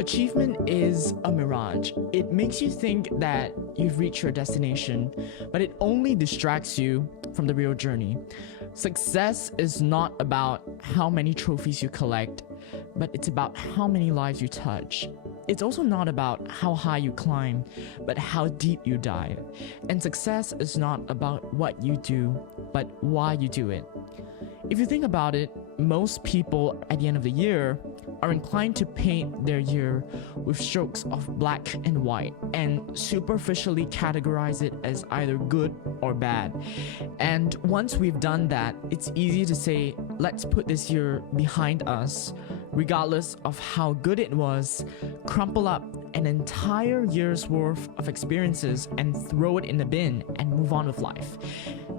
Achievement is a mirage. It makes you think that you've reached your destination, but it only distracts you from the real journey. Success is not about how many trophies you collect, but it's about how many lives you touch. It's also not about how high you climb, but how deep you dive. And success is not about what you do, but why you do it. If you think about it, most people at the end of the year are inclined to paint their year with strokes of black and white and superficially categorize it as either good or bad. And once we've done that, it's easy to say, let's put this year behind us, regardless of how good it was, crumple up an entire year's worth of experiences and throw it in the bin and move on with life.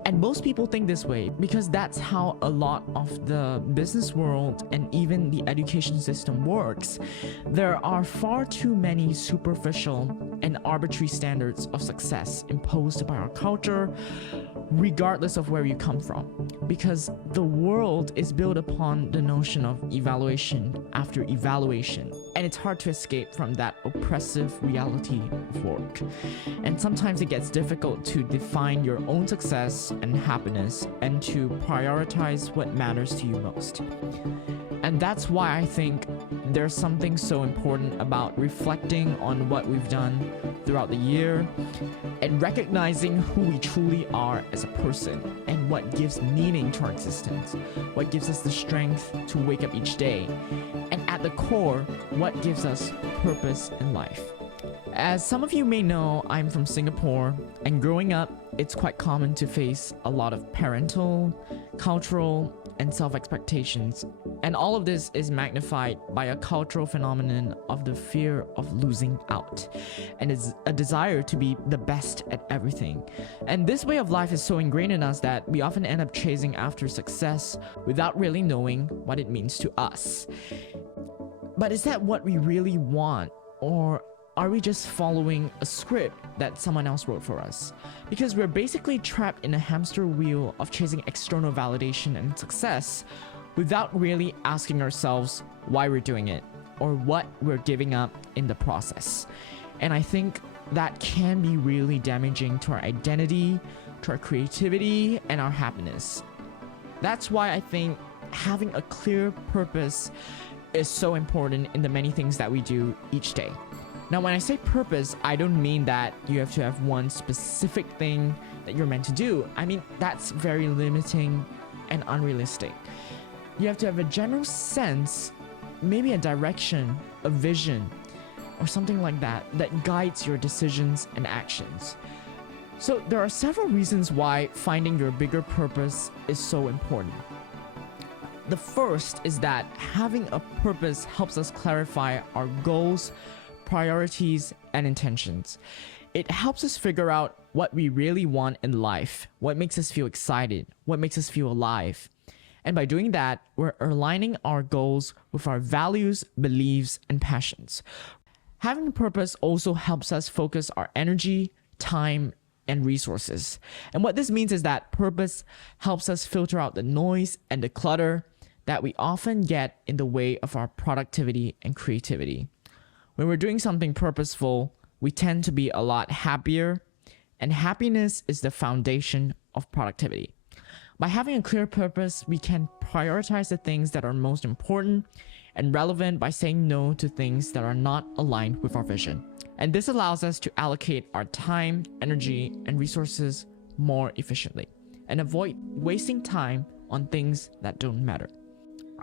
And most people think this way because that's how a lot of the business world and even the education system works. There are far too many superficial and arbitrary standards of success imposed by our culture, regardless of where you come from, because the world is built upon the notion of evaluation after evaluation, and it's hard to escape from that oppressive reality of work. And sometimes it gets difficult to define your own success and happiness and to prioritize what matters to you most. And that's why I think there's something so important about reflecting on what we've done throughout the year and recognizing who we truly are as a person and what gives meaning to our existence, what gives us the strength to wake up each day, and at the core, what gives us purpose in life. As some of you may know, I'm from Singapore, and growing up, it's quite common to face a lot of parental, cultural, and self-expectations. And all of this is magnified by a cultural phenomenon of the fear of losing out, and it's a desire to be the best at everything. And this way of life is so ingrained in us that we often end up chasing after success without really knowing what it means to us. But is that what we really want, or are we just following a script that someone else wrote for us? Because we're basically trapped in a hamster wheel of chasing external validation and success without really asking ourselves why we're doing it or what we're giving up in the process. And I think that can be really damaging to our identity, to our creativity, and our happiness. That's why I think having a clear purpose is so important in the many things that we do each day. Now, when I say purpose, I don't mean that you have to have one specific thing that you're meant to do. I mean, that's very limiting and unrealistic. You have to have a general sense, maybe a direction, a vision, or something like that guides your decisions and actions. So there are several reasons why finding your bigger purpose is so important. The first is that having a purpose helps us clarify our goals, priorities, and intentions. It helps us figure out what we really want in life, what makes us feel excited, what makes us feel alive. And by doing that, we're aligning our goals with our values, beliefs, and passions. Having a purpose also helps us focus our energy, time, and resources. And what this means is that purpose helps us filter out the noise and the clutter that we often get in the way of our productivity and creativity. When we're doing something purposeful, we tend to be a lot happier, and happiness is the foundation of productivity. By having a clear purpose, we can prioritize the things that are most important and relevant by saying no to things that are not aligned with our vision. And this allows us to allocate our time, energy, and resources more efficiently and avoid wasting time on things that don't matter.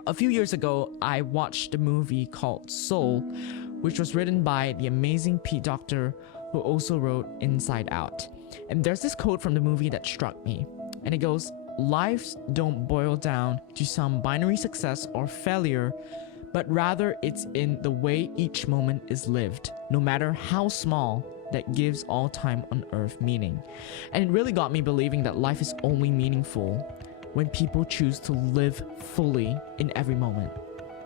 A few years ago, I watched a movie called Soul, which was written by the amazing Pete Docter, who also wrote Inside Out. And there's this quote from the movie that struck me, and it goes, "Lives don't boil down to some binary success or failure, but rather it's in the way each moment is lived, no matter how small, that gives all time on earth meaning." And it really got me believing that life is only meaningful when people choose to live fully in every moment,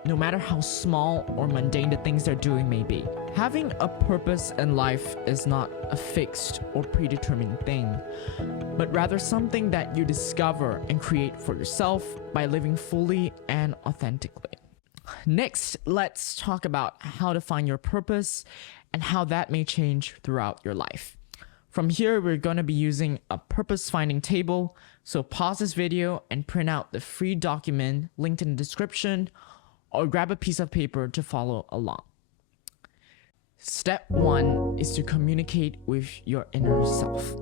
no matter how small or mundane the things they're doing may be. Having a purpose in life is not a fixed or predetermined thing, but rather something that you discover and create for yourself by living fully and authentically. Next, let's talk about how to find your purpose and how that may change throughout your life. From here, we're going to be using a purpose finding table. So pause this video and print out the free document linked in the description, or grab a piece of paper to follow along. Step 1 is to communicate with your inner self.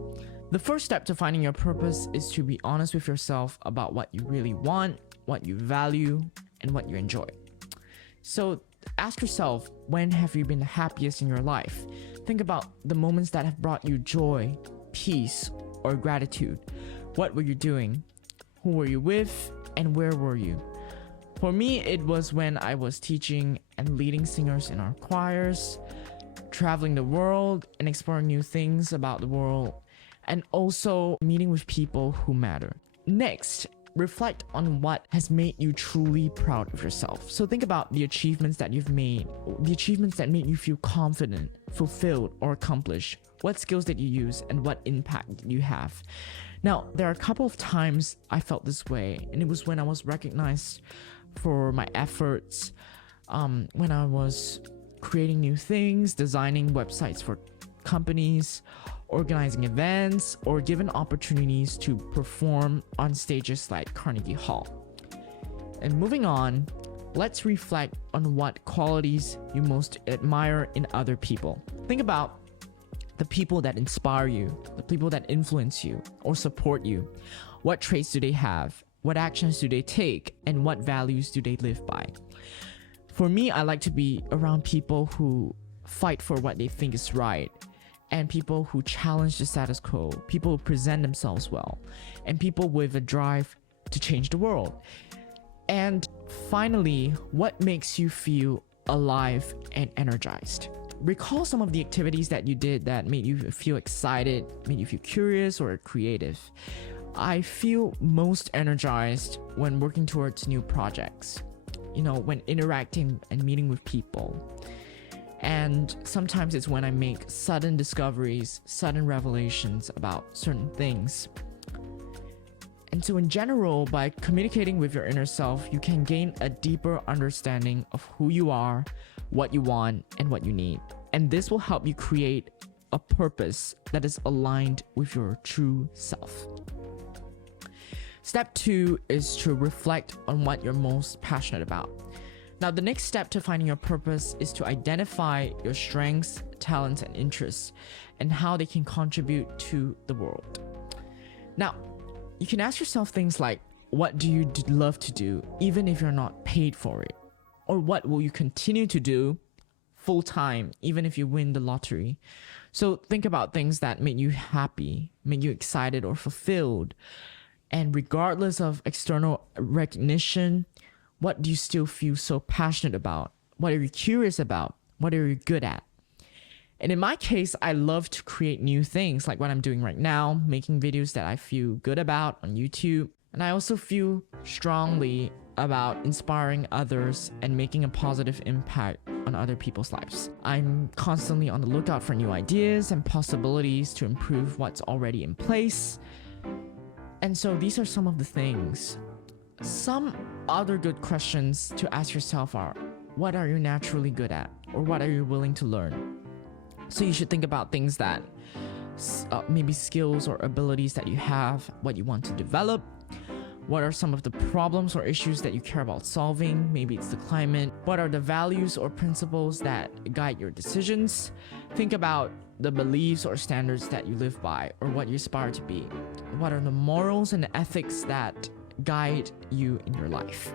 The first step to finding your purpose is to be honest with yourself about what you really want, what you value, and what you enjoy. So ask yourself, when have you been the happiest in your life? Think about the moments that have brought you joy, peace, or gratitude. What were you doing? Who were you with? And where were you? For me, it was when I was teaching and leading singers in our choirs, traveling the world and exploring new things about the world, and also meeting with people who matter. Next, reflect on what has made you truly proud of yourself. So think about the achievements that you've made, the achievements that made you feel confident, fulfilled, or accomplished. What skills did you use and what impact did you have? Now, there are a couple of times I felt this way, and it was when I was recognized for my efforts, when I was creating new things, designing websites for companies, organizing events, or given opportunities to perform on stages like Carnegie Hall. And moving on, let's reflect on what qualities you most admire in other people. Think about the people that inspire you, the people that influence you or support you. What traits do they have? What actions do they take? And what values do they live by? For me, I like to be around people who fight for what they think is right, and people who challenge the status quo, people who present themselves well, and people with a drive to change the world. And finally, what makes you feel alive and energized? Recall some of the activities that you did that made you feel excited, made you feel curious or creative. I feel most energized when working towards new projects, when interacting and meeting with people. And sometimes it's when I make sudden discoveries, sudden revelations about certain things. And so in general, by communicating with your inner self, you can gain a deeper understanding of who you are, what you want, and what you need. And this will help you create a purpose that is aligned with your true self. Step 2 is to reflect on what you're most passionate about. Now, the next step to finding your purpose is to identify your strengths, talents, and interests, and how they can contribute to the world. Now, you can ask yourself things like, what do you love to do, even if you're not paid for it? Or what will you continue to do full-time, even if you win the lottery? So think about things that make you happy, make you excited or fulfilled. And regardless of external recognition, what do you still feel so passionate about? What are you curious about? What are you good at? And in my case, I love to create new things like what I'm doing right now, making videos that I feel good about on YouTube. And I also feel strongly about inspiring others and making a positive impact on other people's lives. I'm constantly on the lookout for new ideas and possibilities to improve what's already in place. And so these are some of the things. Some other good questions to ask yourself are, what are you naturally good at? Or what are you willing to learn? So you should think about things that maybe skills or abilities that you have, what you want to develop. What are some of the problems or issues that you care about solving? Maybe it's the climate. What are the values or principles that guide your decisions? Think about the beliefs or standards that you live by or what you aspire to be. What are the morals and the ethics that guide you in your life?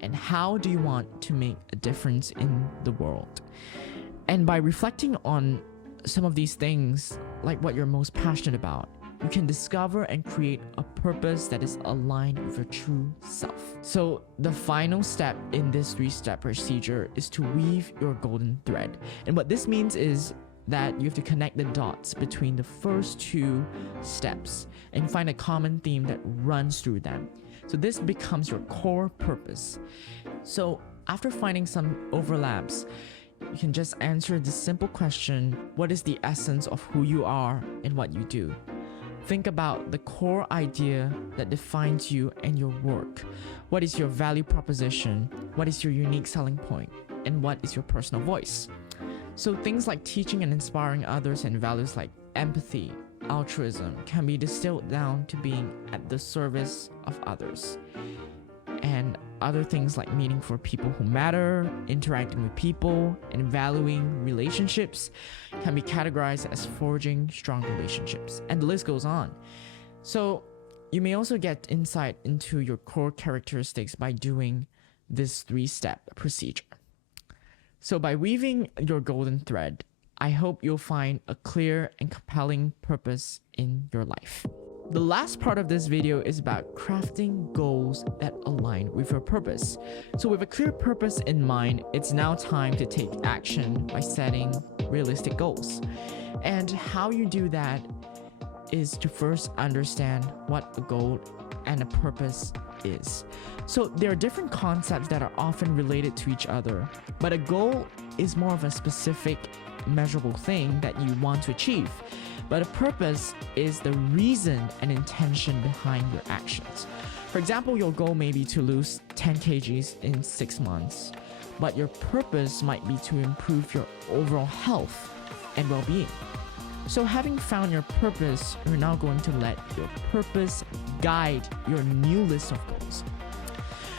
And how do you want to make a difference in the world? And by reflecting on some of these things, like what you're most passionate about, you can discover and create a purpose that is aligned with your true self. So the final step in this 3-step procedure is to weave your golden thread. And what this means is that you have to connect the dots between the first 2 steps and find a common theme that runs through them. So this becomes your core purpose. So after finding some overlaps, you can just answer this simple question: what is the essence of who you are and what you do? think about the core idea that defines you and your work. What is your value proposition? What is your unique selling point? And what is your personal voice? So things like teaching and inspiring others and values like empathy, altruism can be distilled down to being at the service of others. And other things like meaning for people who matter, interacting with people, and valuing relationships can be categorized as forging strong relationships. And the list goes on. So you may also get insight into your core characteristics by doing this 3-step procedure. So by weaving your golden thread, I hope you'll find a clear and compelling purpose in your life. The last part of this video is about crafting goals that align with your purpose. So with a clear purpose in mind, it's now time to take action by setting realistic goals. And how you do that is to first understand what a goal and a purpose is. So there are different concepts that are often related to each other, but a goal is more of a specific, measurable thing that you want to achieve. But a purpose is the reason and intention behind your actions. For example, your goal may be to lose 10 kgs in 6 months, but your purpose might be to improve your overall health and well-being. So having found your purpose, you're now going to let your purpose guide your new list of goals.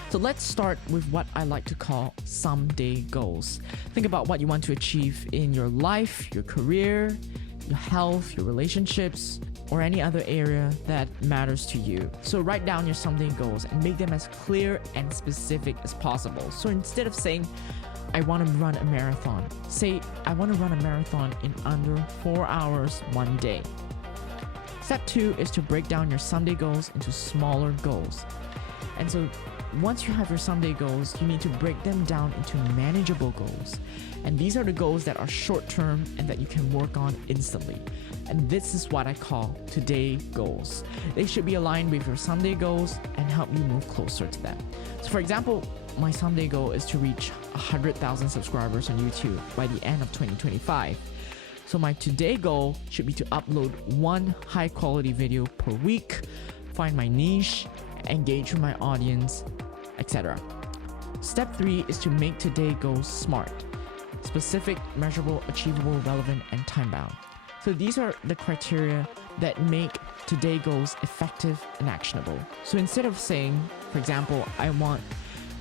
So let's start with what I like to call someday goals. Think about what you want to achieve in your life, your career, your health, your relationships, or any other area that matters to you. So write down your someday goals and make them as clear and specific as possible. So instead of saying, I want to run a marathon, say, I want to run a marathon in under 4 hours one day. Step 2 is to break down your someday goals into smaller goals. And so once you have your someday goals, you need to break them down into manageable goals. And these are the goals that are short-term and that you can work on instantly. And this is what I call today goals. They should be aligned with your someday goals and help you move closer to them. So for example, my someday goal is to reach 100,000 subscribers on YouTube by the end of 2025. So my today goal should be to upload 1 high-quality video per week, find my niche, engage with my audience, etc. Step 3 is to make today goals SMART: specific, measurable, achievable, relevant, and time-bound. So these are the criteria that make today goals effective and actionable. So instead of saying, for example, I want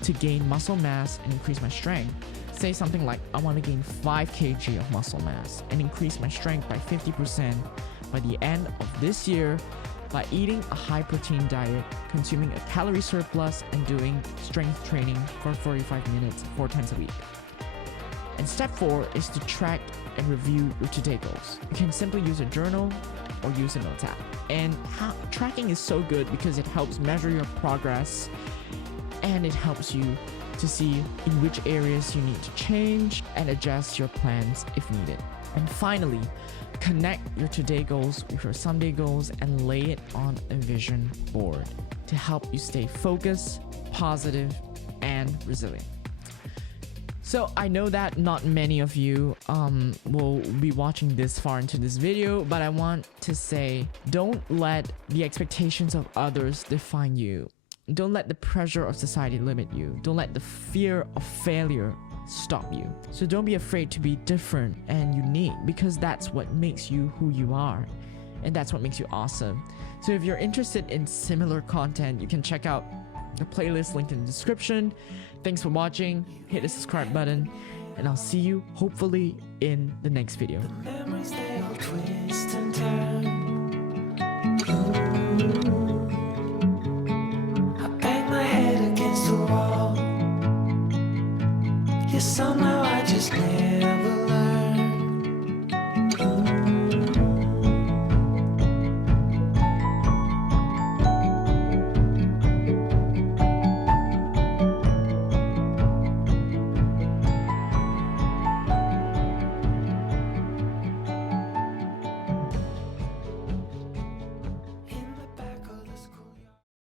to gain muscle mass and increase my strength, say something like, I want to gain 5 kg of muscle mass and increase my strength by 50% by the end of this year by eating a high-protein diet, consuming a calorie surplus, and doing strength training for 45 minutes 4 times a week. And step 4 is to track and review your today goals. You can simply use a journal or use a notes app. And tracking is so good because it helps measure your progress and it helps you to see in which areas you need to change and adjust your plans if needed. And finally, connect your today goals with your someday goals and lay it on a vision board to help you stay focused, positive, and resilient. So I know that not many of you will be watching this far into this video, but I want to say, don't let the expectations of others define you. Don't let the pressure of society limit you. Don't let the fear of failure stop you. So don't be afraid to be different and unique, because that's what makes you who you are. And that's what makes you awesome. So if you're interested in similar content, you can check out the playlist linked in the description. Thanks for watching. Hit the subscribe button, and I'll see you hopefully in the next video. The memories, they all twist and turn.